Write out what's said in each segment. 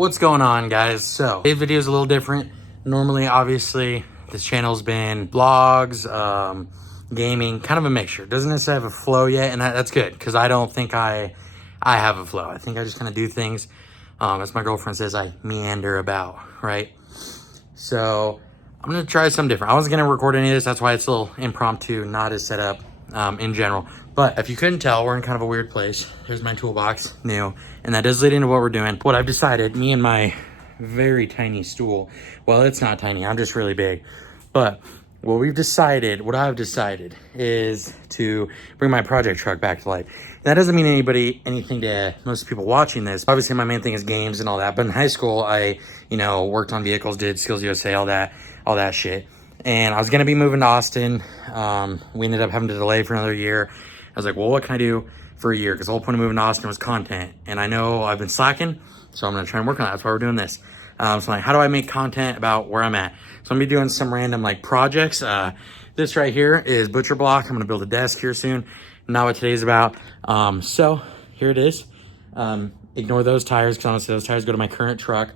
What's going on, guys? So today's video is a little different. Normally, obviously, this channel's been vlogs, gaming, kind of a mixture. Doesn't necessarily have a flow yet, and that's good because I don't think I have a flow. I think I just kind of do things, as my girlfriend says, I meander about, right? So I'm gonna try something different. I wasn't gonna record any of this. That's why it's a little impromptu, not as set up in general. But if you couldn't tell, we're in kind of a weird place. Here's my toolbox, new, and that does lead into what we're doing. What I've decided, me and my very tiny stool, well, it's not tiny, I'm just really big. But what I've decided is to bring my project truck back to life. That doesn't mean anything to most people watching this. Obviously, my main thing is games and all that. But in high school, I, worked on vehicles, did Skills USA, all that shit. And I was gonna be moving to Austin. We ended up having to delay for another year. I was like, well, what can I do for a year? Because the whole point of moving to Austin was content. And I know I've been slacking, so I'm gonna try and work on that. That's why we're doing this. So I'm like, how do I make content about where I'm at? So I'm gonna be doing some random projects. This right here is Butcher Block. I'm gonna build a desk here soon. Not what today's about. So here it is. Ignore those tires because honestly those tires go to my current truck.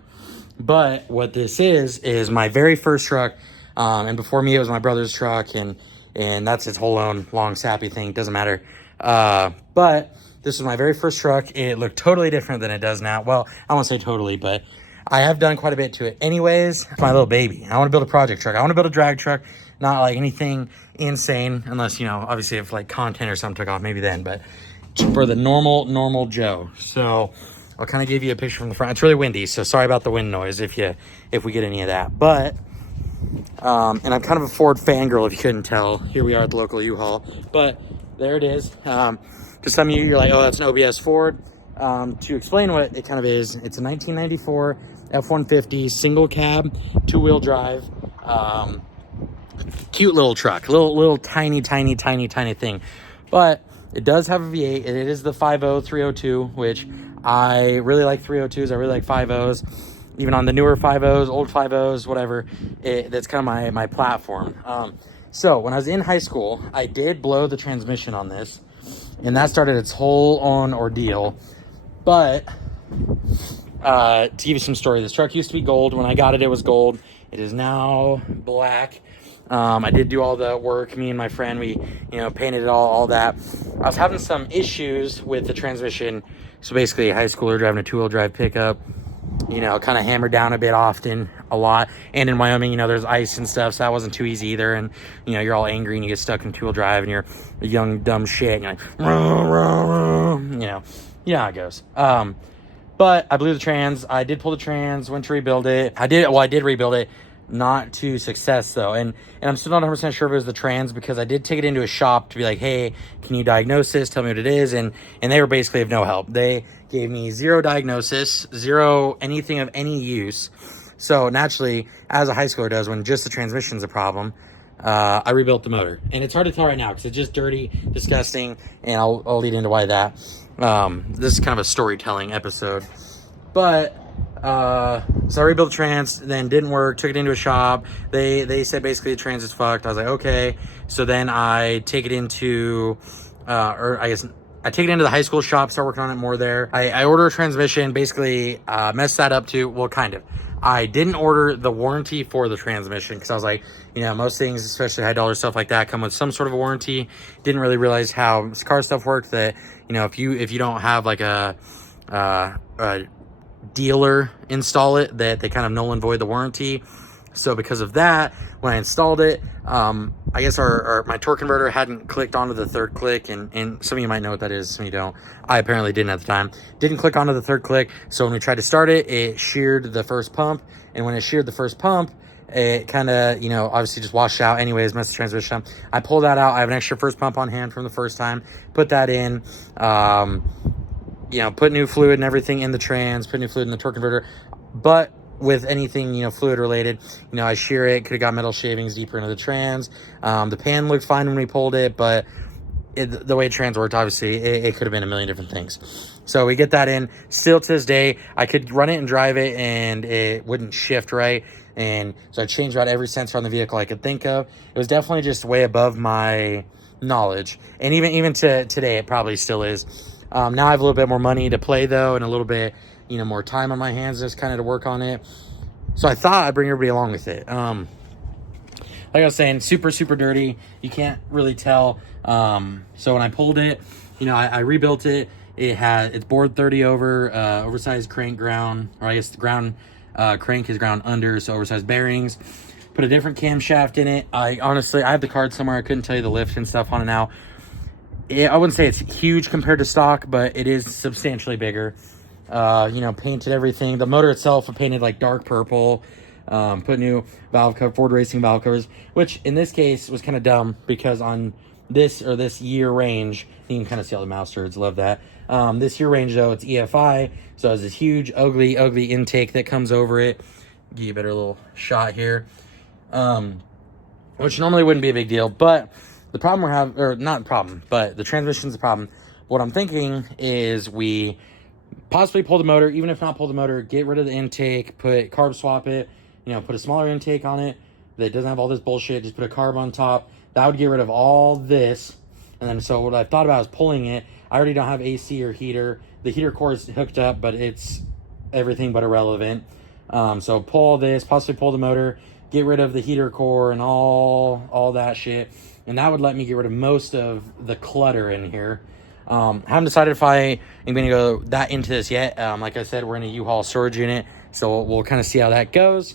But what this is my very first truck. And before me, it was my brother's truck, and that's its whole own long sappy thing. Doesn't matter. But this was my very first truck. It looked totally different than it does now. Well, I won't say totally, but I have done quite a bit to it. Anyways, it's my little baby. I want to build a project truck. I want to build a drag truck, not like anything insane, unless, obviously if content or something took off, maybe then, but for the normal Joe. So I'll kind of give you a picture from the front. It's really windy, so sorry about the wind noise if we get any of that. But and I'm kind of a Ford fangirl if you couldn't tell. Here we are at the local U-Haul, but there it is. To some of you, you're like, oh, that's an OBS Ford. To explain what it kind of is, it's a 1994 F150 single cab, 2-wheel drive, cute little truck, little tiny thing. But it does have a V8. It is the 5.0 302, which I really like 302s. I really like 5.0s. Even on the newer 5.0s, old 5.0s, whatever, that's kind of my platform. So when I was in high school, I did blow the transmission on this, and that started its whole own ordeal. But to give you some story, this truck used to be gold. When I got it, it was gold. It is now black. I did do all the work. Me and my friend, we painted it all that. I was having some issues with the transmission. So basically, a high schooler driving a 2-wheel drive pickup, kind of hammered down a lot. And in Wyoming, there's ice and stuff, so that wasn't too easy either. And, you're all angry and you get stuck in 2-wheel drive and you're a young, dumb shit. And you're like, how it goes. But I blew the trans. I did pull the trans, went to rebuild it. I did rebuild it. Not to success though, and I'm still not 100% sure if it was the trans, because I did take it into a shop to be like, hey, can you diagnose this, tell me what it is, and they were basically of no help. They gave me zero diagnosis, zero anything of any use. So naturally, as a high schooler does, when just the transmission's a problem, I rebuilt the motor. And it's hard to tell right now because it's just dirty, disgusting, and I'll lead into why that. This is kind of a storytelling episode, but so I rebuilt the trans, then didn't work, took it into a shop. They said basically the trans is fucked. I was like, okay. So then I take it into, I take it into the high school shop, start working on it more there. I order a transmission, basically messed that up too. Well, kind of. I didn't order the warranty for the transmission because I was like, most things, especially $high stuff like that, come with some sort of a warranty. Didn't really realize how car stuff worked, that, if you don't have like a dealer install it, that they kind of null and void the warranty. So because of that, when I installed it, I guess my torque converter hadn't clicked onto the third click, and some of you might know what that is, some of you don't. I apparently didn't at the time. Didn't click onto the third click, so when we tried to start it, it sheared the first pump, and when it sheared the first pump, it kind of, obviously just washed out anyways, messed the transmission up. I pulled that out. I have an extra first pump on hand from the first time, put that in, put new fluid and everything in the trans, put new fluid in the torque converter. But with anything, fluid related, I shear it, could have got metal shavings deeper into the trans. The pan looked fine when we pulled it, but the way trans worked, obviously, it could have been a million different things. So we get that in. Still to this day, I could run it and drive it, and it wouldn't shift right. And so I changed out every sensor on the vehicle I could think of. It was definitely just way above my knowledge. And even to today, it probably still is. Now I have a little bit more money to play though, and a little bit, you know, more time on my hands just kind of to work on it. So I thought I'd bring everybody along with it. Like I was saying, super, super dirty. You can't really tell. So when I pulled it, you know, I rebuilt it. It's bored 30 over, oversized crank ground, or I guess the ground crank is ground under, so oversized bearings. Put a different camshaft in it. I have the card somewhere. I couldn't tell you the lift and stuff on it now. I wouldn't say it's huge compared to stock, but it is substantially bigger. You know, painted everything. The motor itself I painted like dark purple. Put new valve cover, Ford Racing valve covers, which in this case was kind of dumb because on this year range, you can kind of see all the mouse turds, love that. This year range though, it's EFI, so it's this huge, ugly intake that comes over it. Give you a better little shot here. Which normally wouldn't be a big deal, but the problem we're having, or not a problem, but the transmission's a problem. What I'm thinking is we possibly pull the motor, even if not pull the motor, get rid of the intake, carb swap it, you know, put a smaller intake on it that doesn't have all this bullshit, just put a carb on top. That would get rid of all this. And then, so what I thought about is pulling it. I already don't have AC or heater. The heater core is hooked up, but it's everything but irrelevant. So pull this, possibly pull the motor, get rid of the heater core and all that shit. And that would let me get rid of most of the clutter in here. Haven't decided if I am going to go that into this yet. Like I said, we're in a U-Haul storage unit, so we'll kind of see how that goes.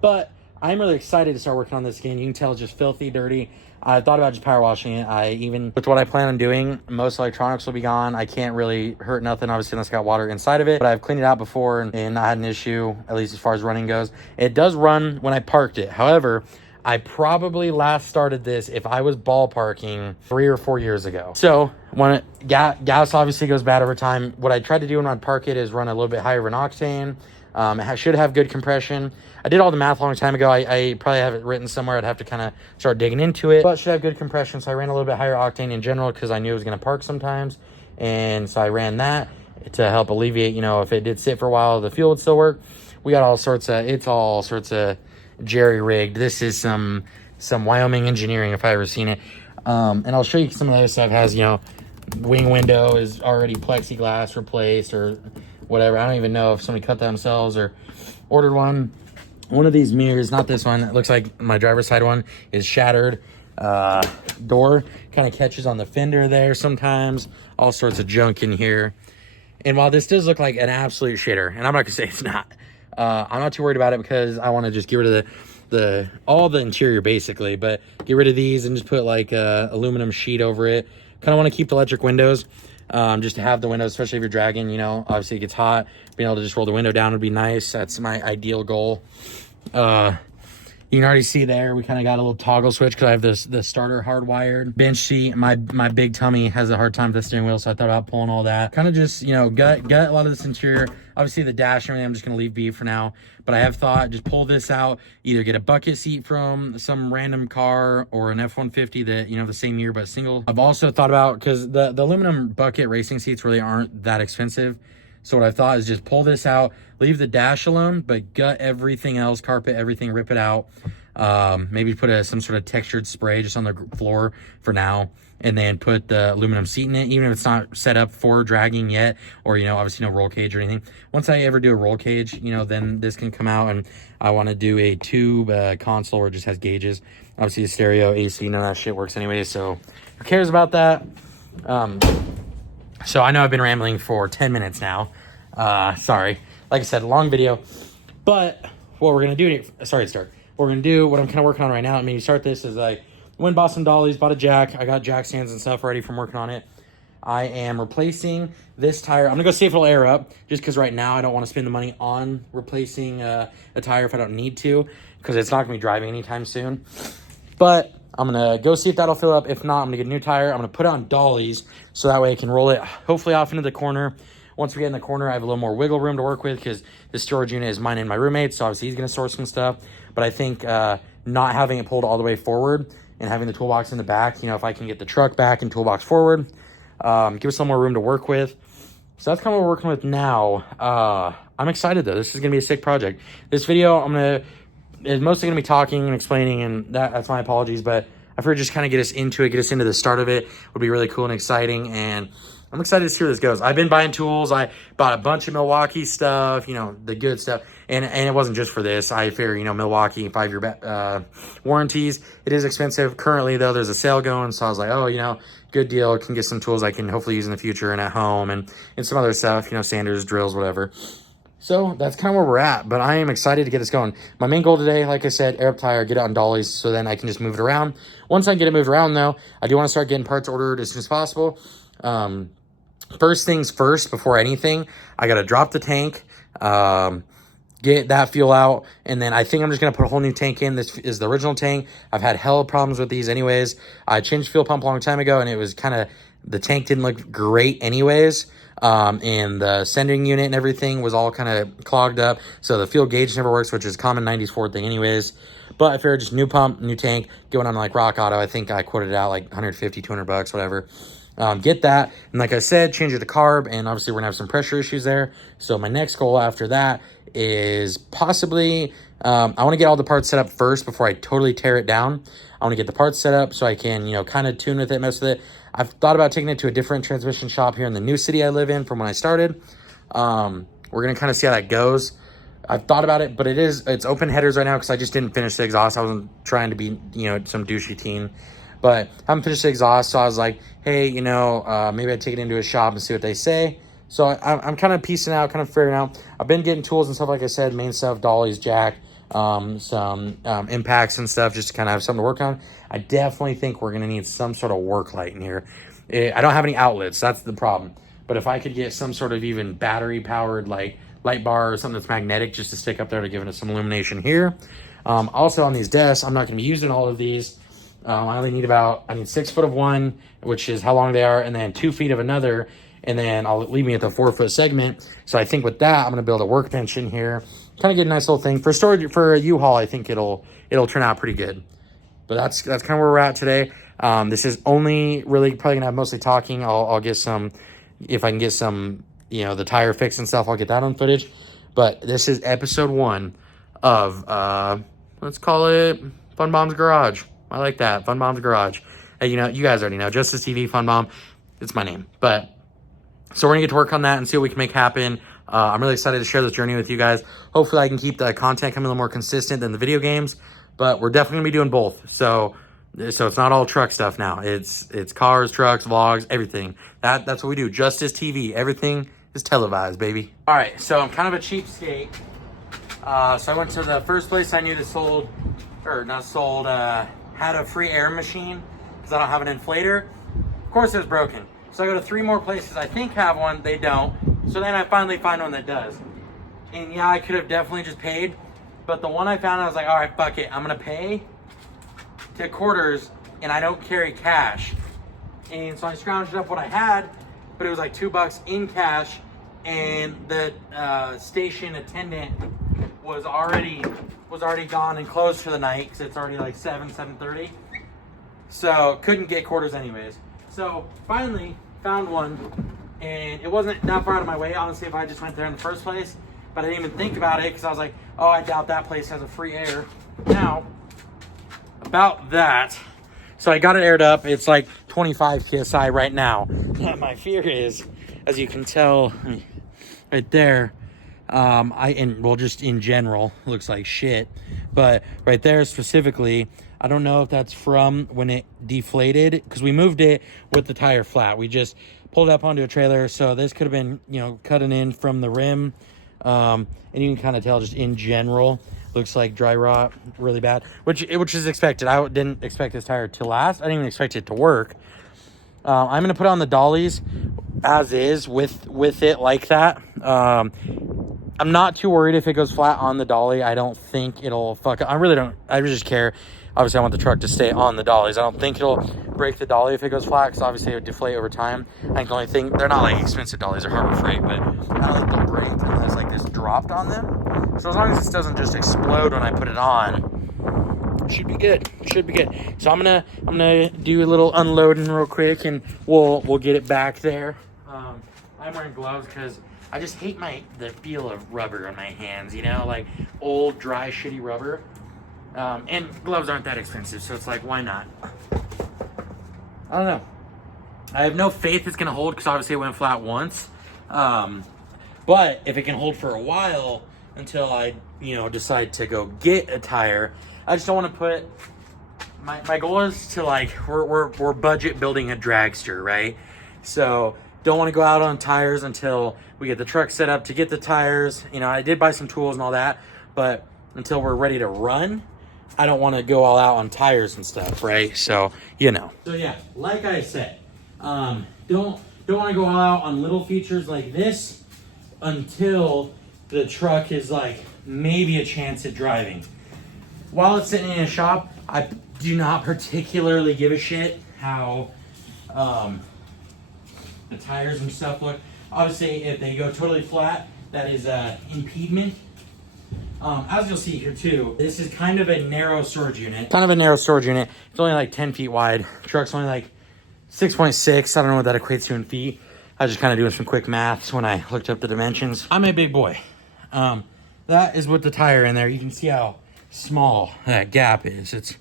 But I'm really excited to start working on this again. You can tell it's just filthy dirty. I thought about just power washing it. With what I plan on doing, most electronics will be gone. I can't really hurt nothing, obviously, unless I got water inside of it. But I've cleaned it out before and not had an issue, at least as far as running goes. It does run when I parked it. However, I probably last started this if I was ballparking 3 or 4 years ago. So when gas obviously goes bad over time, what I tried to do when I park it is run a little bit higher of an octane. It should have good compression. I did all the math a long time ago. I probably have it written somewhere. I'd have to kind of start digging into it, but it should have good compression. So I ran a little bit higher octane in general because I knew it was going to park sometimes. And so I ran that to help alleviate, you know, if it did sit for a while, the fuel would still work. We got it's all sorts of jerry-rigged. This is some Wyoming engineering if I ever seen it. And I'll show you some of the other stuff. It has, you know, wing window is already plexiglass replaced or whatever. I don't even know if somebody cut that themselves or ordered one. One of these mirrors, not this one, it looks like my driver's side one, is shattered. Door kind of catches on the fender there sometimes. All sorts of junk in here. And while this does look like an absolute shitter, and I'm not gonna say it's not, I'm not too worried about it because I want to just get rid of all the interior basically, but get rid of these and just put like a aluminum sheet over it. Kind of want to keep the electric windows, just to have the windows, especially if you're dragging, you know, obviously it gets hot. Being able to just roll the window down would be nice. That's my ideal goal. You can already see there, we kind of got a little toggle switch because I have the starter hardwired. Bench seat, my big tummy has a hard time with the steering wheel, so I thought about pulling all that. Kind of just, you know, gut a lot of this interior. Obviously the dash and everything, I'm just going to leave be for now. But I have thought, just pull this out, either get a bucket seat from some random car or an F-150 that, you know, the same year but single. I've also thought about, because the aluminum bucket racing seats really aren't that expensive. So what I thought is just pull this out, leave the dash alone, but gut everything else, carpet everything, rip it out. Maybe put some sort of textured spray just on the floor for now, and then put the aluminum seat in it, even if it's not set up for dragging yet, or, you know, obviously no roll cage or anything. Once I ever do a roll cage, you know, then this can come out, and I want to do a tube console where it just has gauges. Obviously the stereo, AC, none of that shit works anyway, so who cares about that? So I know I've been rambling for 10 minutes now. Sorry. Like I said, long video. But what we're going to do... Sorry to start. What we're going to do, what I'm kind of working on right now, I mean, you start this is I went bought some dollies, bought a jack. I got jack stands and stuff ready from working on it. I am replacing this tire. I'm going to go see if it'll air up, just because right now I don't want to spend the money on replacing a tire if I don't need to, because it's not going to be driving anytime soon. But I'm going to go see if that'll fill up. If not, I'm going to get a new tire. I'm going to put it on dollies so that way I can roll it hopefully off into the corner. Once we get in the corner, I have a little more wiggle room to work with because this storage unit is mine and my roommate's, so obviously he's going to store some stuff. But I think not having it pulled all the way forward and having the toolbox in the back, you know, if I can get the truck back and toolbox forward, give us some more room to work with. So that's kind of what we're working with now. I'm excited, though. This is going to be a sick project. This video, is mostly going to be talking and explaining, and that's my apologies, but I figured just kind of get us into the start of it would be really cool and exciting, and I'm excited to see where this goes. I've been buying tools. I bought a bunch of Milwaukee stuff, you know, the good stuff. And it wasn't just for this. I figure, you know, Milwaukee 5-year warranties. It is expensive. Currently, though, there's a sale going. So I was like, oh, you know, good deal. Can get some tools I can hopefully use in the future and at home and some other stuff, you know, sanders, drills, whatever. So that's kind of where we're at, but I am excited to get this going. My main goal today, like I said, air up tire, get it on dollies so then I can just move it around. Once I get it moved around though, I do want to start getting parts ordered as soon as possible. First things first, before anything, I got to drop the tank, get that fuel out, and then I think I'm just going to put a whole new tank in. This is the original tank. I've had hell of problems with these anyways. I changed fuel pump a long time ago, and it was kind of, the tank didn't look great anyways. And the sending unit and everything was all kind of clogged up. So the fuel gauge never works, which is a common 90s Ford thing anyways. But I figured just new pump, new tank, going on like Rock Auto. I think I quoted it out like 150, 200 bucks, whatever. Get that. And like I said, change it to carb. And obviously we're gonna have some pressure issues there. So my next goal after that is possibly, I want to get all the parts set up first before I totally tear it down. I want to get the parts set up so I can, you know, kind of tune with it, mess with it. I've thought about taking it to a different transmission shop here in the new city I live in from when I started. We're going to kind of see how that goes. I've thought about it, but it's open headers right now because I just didn't finish the exhaust. I wasn't trying to be, you know, some douchey teen. But I haven't finished the exhaust, so I was like, hey, you know, maybe I'd take it into a shop and see what they say. So I'm kind of piecing out, kind of figuring out. I've been getting tools and stuff, like I said, main stuff, dollies, jack, some impacts and stuff, just to kind of have something to work on. I definitely think we're going to need some sort of work light in here. I don't have any outlets. That's the problem. But if I could get some sort of even battery powered like light bar or something that's magnetic just to stick up there to give it some illumination here. Also on these desks, I'm not going to be using all of these. I need 6 foot of one, which is how long they are, and then 2 feet of another, and then I'll leave me at the 4 foot segment. So I think with that, I'm going to build a workbench in here, kind of get a nice little thing for storage for a U-Haul. I think it'll turn out pretty good. But that's kind of where we're at today. This is only really probably gonna have mostly talking. I'll get some, if I can get some, you know, the tire fix and stuff, I'll get that on footage. But this is episode 1 of let's call it Funbombs Garage. I like that, Funbombs Garage. You know, you guys already know, Justice TV, Funbomb, it's my name. But so we're gonna get to work on that and see what we can make happen. I'm really excited to share this journey with you guys. Hopefully I can keep the content coming a little more consistent than the video games, but we're definitely gonna be doing both. So it's not all truck stuff now. It's cars, trucks, vlogs, everything. That's what we do. Justice TV, everything is televised, baby. All right, so I'm kind of a cheapskate. So I went to the first place I knew that had a free air machine because I don't have an inflator. Of course it was broken. So I go to 3 more places I think have one, they don't. So then I finally find one that does. And yeah, I could have definitely just paid, but the one I found, I was like, all right, fuck it. I'm gonna pay to quarters and I don't carry cash. And so I scrounged up what I had, but it was like $2 in cash, and the station attendant was already gone and closed for the night because it's already like 7:30. So couldn't get quarters anyways. So finally found one, and it wasn't that far out of my way, honestly, if I just went there in the first place. But I didn't even think about it because I was like, oh, I doubt that place has a free air. Now, about that, so I got it aired up. It's like 25 PSI right now. My fear is, as you can tell right there, just in general, looks like shit. But right there specifically, I don't know if that's from when it deflated, because we moved it with the tire flat. We just pulled up onto a trailer, so this could have been, you know, cutting in from the rim. And you can kind of tell just in general, looks like dry rot really bad, which is expected. I didn't expect this tire to last. I didn't even expect it to work. I'm going to put on the dollies as is with it like that. I'm not too worried if it goes flat on the dolly. I don't think it'll fuck up. I really just care. Obviously, I want the truck to stay on the dollies. I don't think it'll break the dolly if it goes flat, because obviously it would deflate over time. I think the only thing, they're not like expensive dollies, they're Harbor Freight, but I don't think they'll break unless like this dropped on them. So as long as this doesn't just explode when I put it on, it should be good. It should be good. So I'm gonna do a little unloading real quick, and we'll get it back there. I'm wearing gloves because I just hate the feel of rubber on my hands, you know, like old, dry, shitty rubber. And gloves aren't that expensive, so it's like, why not? I don't know. I have no faith it's gonna hold because obviously it went flat once. But if it can hold for a while until I, decide to go get a tire, I just don't want to put, my goal is to like, we're budget building a dragster, right? So don't want to go out on tires until we get the truck set up to get the tires. I did buy some tools and all that, but until we're ready to run, I don't want to go all out on tires and stuff, right? So, So yeah, like I said, don't want to go all out on little features like this until the truck is like maybe a chance at driving. While it's sitting in a shop, I do not particularly give a shit how the tires and stuff look. Obviously, if they go totally flat, that is impediment. As you'll see here too, this is kind of a narrow storage unit. It's only like 10 feet wide. The truck's only like 6.6. I don't know what that equates to in feet. I was just kind of doing some quick maths when I looked up the dimensions. I'm a big boy. That is with the tire in there. You can see how small that gap is. It's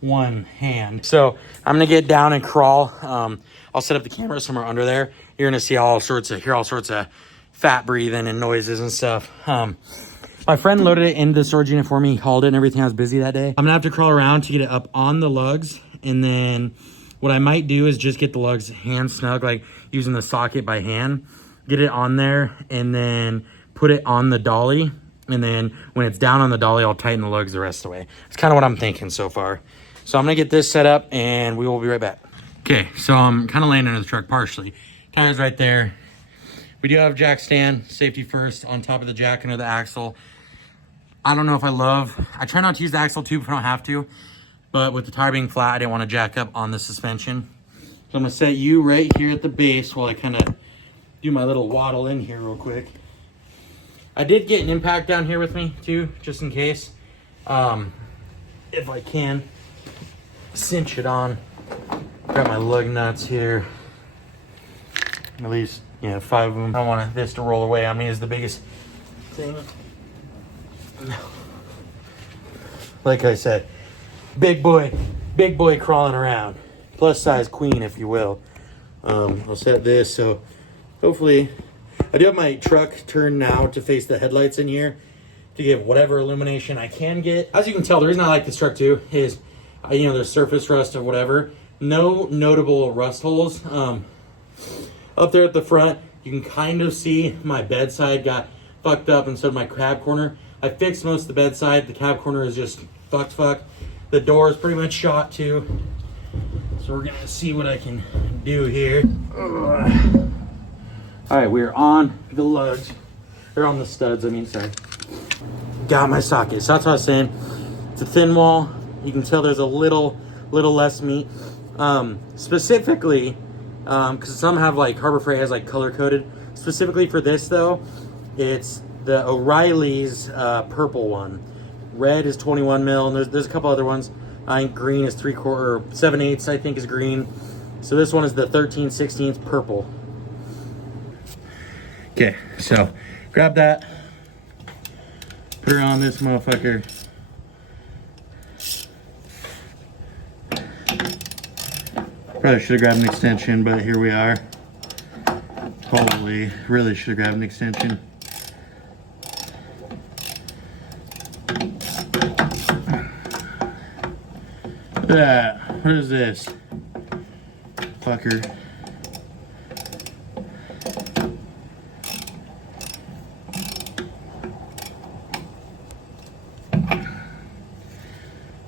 one hand. So I'm gonna get down and crawl. I'll set up the camera somewhere under there. You're gonna see hear all sorts of fat breathing and noises and stuff. My friend loaded it into the storage unit for me. He hauled it and everything. I was busy that day. I'm gonna have to crawl around to get it up on the lugs, and then what I might do is just get the lugs hand snug, like using the socket by hand, get it on there, and then put it on the dolly. And then when it's down on the dolly, I'll tighten the lugs the rest of the way. It's kind of what I'm thinking so far. So I'm gonna get this set up and we will be right back. Okay, so I'm kind of laying under the truck partially. Tires right there. We do have a jack stand, safety first, on top of the jack under the axle. I don't know if I try not to use the axle tube if I don't have to, but with the tire being flat, I didn't want to jack up on the suspension. So I'm gonna set you right here at the base while I kind of do my little waddle in here real quick. I did get an impact down here with me too, just in case. If I can cinch it on. Got my lug nuts here. At least, 5 of them. I don't want this to roll away on me is the biggest thing. Like I said, big boy crawling around. Plus size queen, if you will. I'll set this, so hopefully, I do have my truck turned now to face the headlights in here to give whatever illumination I can get. As you can tell, the reason I like this truck too is, there's surface rust or whatever. No notable rust holes. Up there at the front, you can kind of see my bedside got fucked up, and so did my cab corner. I fixed most of the bedside. The cab corner is just fucked. The door is pretty much shot too. So we're gonna see what I can do here. All right, we're on the lugs. They're on the studs, sorry. Got my socket. So that's what I was saying. It's a thin wall. You can tell there's a little less meat. Specifically, because some have like Harbor Freight has like color coded. Specifically for this though, it's the O'Reilly's purple one. Red is 21 mil, and there's a couple other ones. I think green is 3/4, 7/8 I think is green. So this one is the 13/16 purple. Okay, so grab that, put her on this motherfucker. Probably should have grabbed an extension, but here we are. Probably really should have grabbed an extension. Look at that. What is this? Fucker.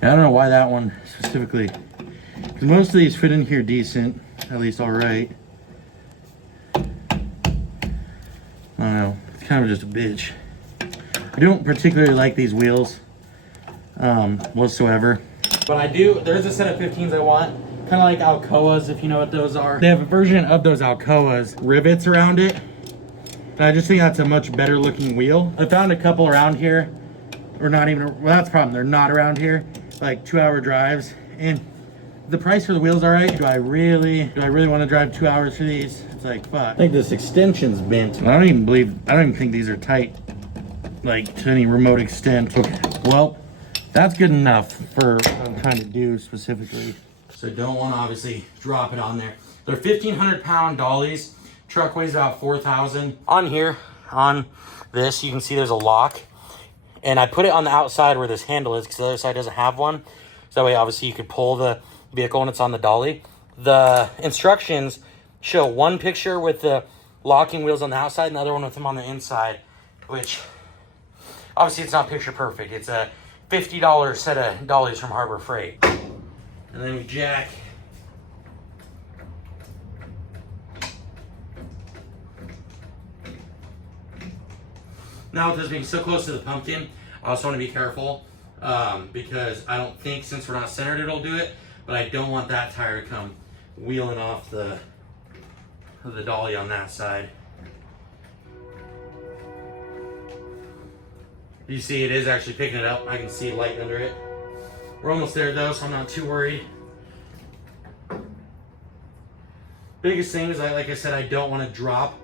I don't know why that one specifically. Because most of these fit in here decent, at least all right. I don't know. It's kind of just a bitch. I don't particularly like these wheels whatsoever. But there's a set of 15s I want. Kind of like Alcoas, if you know what those are. They have a version of those Alcoas, rivets around it. And I just think that's a much better looking wheel. I found a couple around here. Or not even, well that's the problem, they're not around here. Like 2-hour drives. And the price for the wheels all right. Do I really want to drive 2 hours for these? It's like, fuck. I think this extension's bent. I don't even think these are tight, like to any remote extent. Okay. Well, that's good enough for what I'm trying to do specifically. So don't want to obviously drop it on there. They're 1,500 pound dollies. Truck weighs about 4,000. On here, on this, you can see there's a lock. And I put it on the outside where this handle is because the other side doesn't have one. So that way, obviously, you could pull the vehicle when it's on the dolly. The instructions show one picture with the locking wheels on the outside and the other one with them on the inside, which obviously it's not picture perfect. It's a $50 set of dollies from Harbor Freight. And then we jack. Now with this being so close to the pumpkin, I also want to be careful because I don't think, since we're not centered, it'll do it, but I don't want that tire to come wheeling off the dolly on that side. You see it is actually picking it up. I can see light under it. We're almost there though, so I'm not too worried. Biggest thing is, like I said, I don't want to drop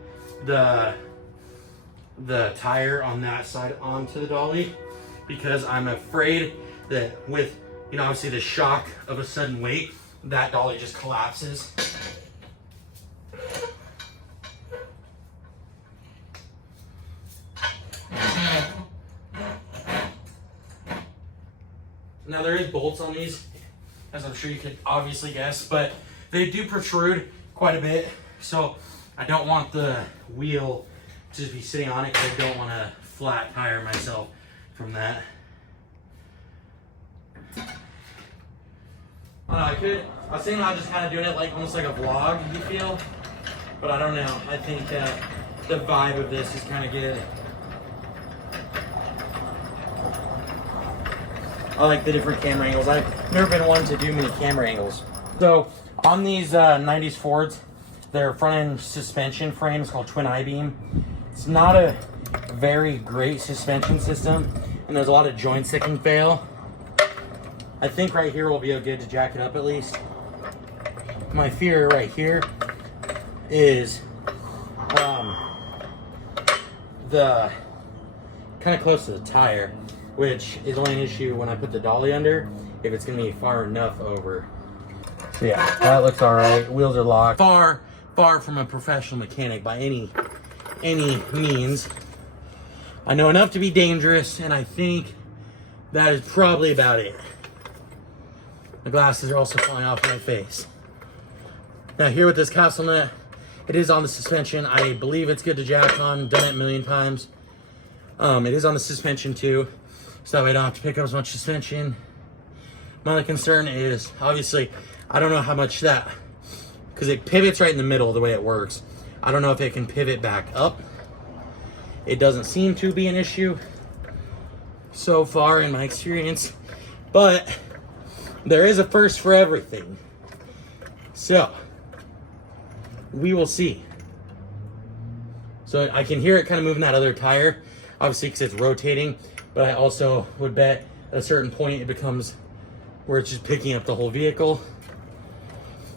the tire on that side onto the dolly because I'm afraid that with, you know, obviously the shock of a sudden weight, that dolly just collapses. Now there is bolts on these, as I'm sure you could obviously guess, but they do protrude quite a bit. So I don't want the wheel to just be sitting on it because I don't want to flat tire myself from that. I don't know, I was thinking about just kind of doing it like almost like a vlog, you feel? But I don't know. I think the vibe of this is kind of good. I like the different camera angles. I've never been one to do many camera angles. So on these 90s Fords, their front end suspension frame is called twin I-beam. It's not a very great suspension system, and there's a lot of joints that can fail. I think right here will be good to jack it up at least. My fear right here is the kind of close to the tire, which is only an issue when I put the dolly under, if it's gonna be far enough over. So yeah, that looks all right. Wheels are locked. Far from a professional mechanic by any means. I know enough to be dangerous, and I think that is probably about it. The glasses are also falling off my face. Now here with this capsule nut, it is on the suspension. I believe it's good to jack on, done it a million times. It is on the suspension too, so that way I don't have to pick up as much suspension. My only concern is, obviously, I don't know how much that, because it pivots right in the middle the way it works. I don't know if it can pivot back up. It doesn't seem to be an issue so far in my experience, but there is a first for everything. So we will see. So I can hear it kind of moving that other tire, obviously because it's rotating, but I also would bet at a certain point it becomes where it's just picking up the whole vehicle.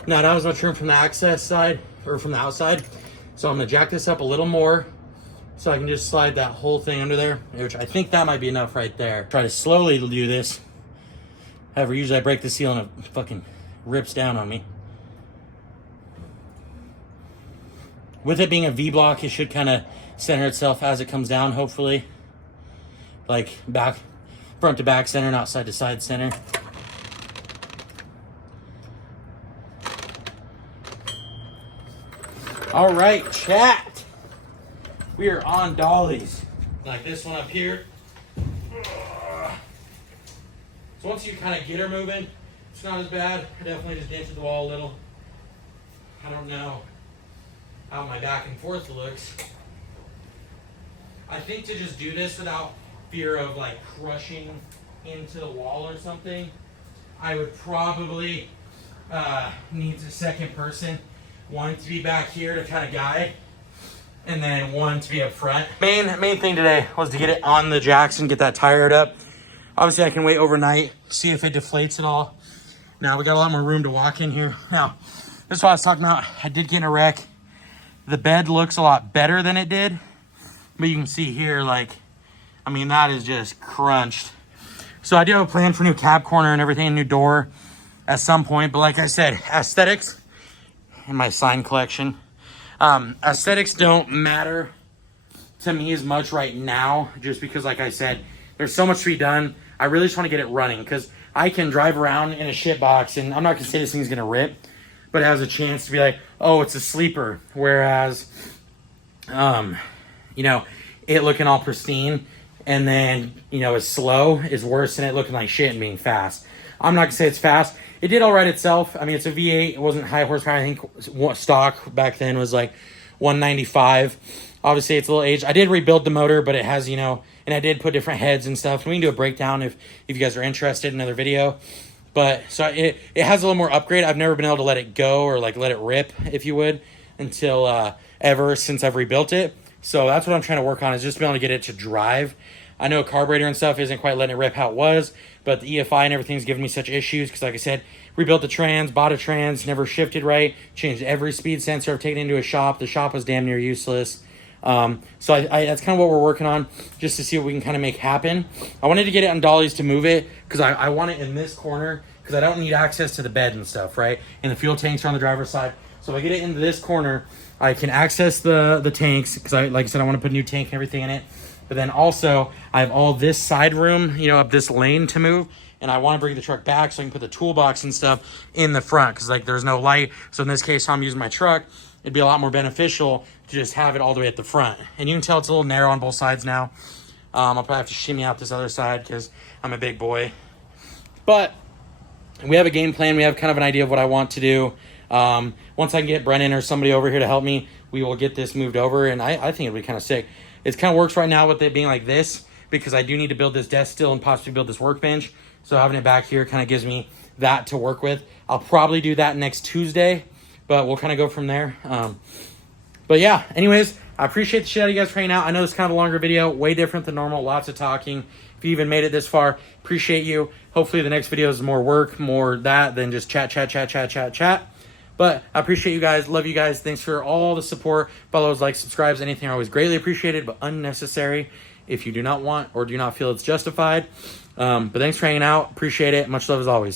Now, that was much room from the access side, or from the outside, so I'm gonna jack this up a little more so I can just slide that whole thing under there, which I think that might be enough right there. Try to slowly do this. However, usually I break the seal and it fucking rips down on me. With it being a V-block, it should kind of center itself as it comes down, hopefully. Like front to back center, not side to side center. All right, chat. We are on dollies. Like this one up here. So once you kind of get her moving, it's not as bad. I definitely just dented the wall a little. I don't know how my back and forth looks. I think to just do this without fear of like crushing into the wall or something, I would probably need a second person. One to be back here to kind of guide, and then one to be up front. Main thing today was to get it on the jacks and get that tired up. Obviously I can wait overnight, see if it deflates at all. Now we got a lot more room to walk in here. Now, this is what I was talking about. I did get in a wreck. The bed looks a lot better than it did, but you can see here, like, I mean, that is just crunched. So I do have a plan for new cab corner and everything, new door at some point, but like I said, aesthetics in my sign collection. Aesthetics don't matter to me as much right now, just because, like I said, there's so much to be done. I really just want to get it running, because I can drive around in a shit box, and I'm not going to say this thing's going to rip, but it has a chance to be like, oh, it's a sleeper. Whereas, you know, it looking all pristine and then, you know, it's slow is worse than it looking like shit and being fast. I'm not going to say it's fast. It did all right itself. I mean, it's a V8. It wasn't high horsepower. I think stock back then was like 195. Obviously, it's a little aged. I did rebuild the motor, but it has, you know, and I did put different heads and stuff. We can do a breakdown if you guys are interested in another video. But so it has a little more upgrade. I've never been able to let it go or like let it rip, if you would, until ever since I've rebuilt it. So that's what I'm trying to work on, is just being able to get it to drive. I know carburetor and stuff isn't quite letting it rip how it was, but the EFI and everything's giving me such issues because, like I said, rebuilt the trans, bought a trans, never shifted right, changed every speed sensor. I've taken it into a shop. The shop was damn near useless. So that's kind of what we're working on, just to see what we can kind of make happen. I wanted to get it on dollies to move it because I want it in this corner because I don't need access to the bed and stuff, right? And the fuel tanks are on the driver's side. So if I get it into this corner, I can access the tanks because, like I said, I want to put a new tank and everything in it. But then also, I have all this side room, you know, up this lane to move. And I want to bring the truck back so I can put the toolbox and stuff in the front because, like, there's no light. So in this case, I'm using my truck. It'd be a lot more beneficial to just have it all the way at the front. And you can tell it's a little narrow on both sides now. I'll probably have to shimmy out this other side because I'm a big boy. But we have a game plan. We have kind of an idea of what I want to do. Once I can get Brennan or somebody over here to help me, we will get this moved over. And I think it'll be kind of sick. It kind of works right now with it being like this because I do need to build this desk still and possibly build this workbench. So having it back here kind of gives me that to work with. I'll probably do that next Tuesday, but we'll kind of go from there. But yeah, anyways, I appreciate the shit out of you guys for hanging out. I know this is kind of a longer video, way different than normal, lots of talking. If you even made it this far, appreciate you. Hopefully the next video is more work, more that than just chat. But I appreciate you guys. Love you guys. Thanks for all the support. Follows, likes, subscribes, anything are always greatly appreciated, but unnecessary if you do not want or do not feel it's justified. But thanks for hanging out. Appreciate it. Much love as always.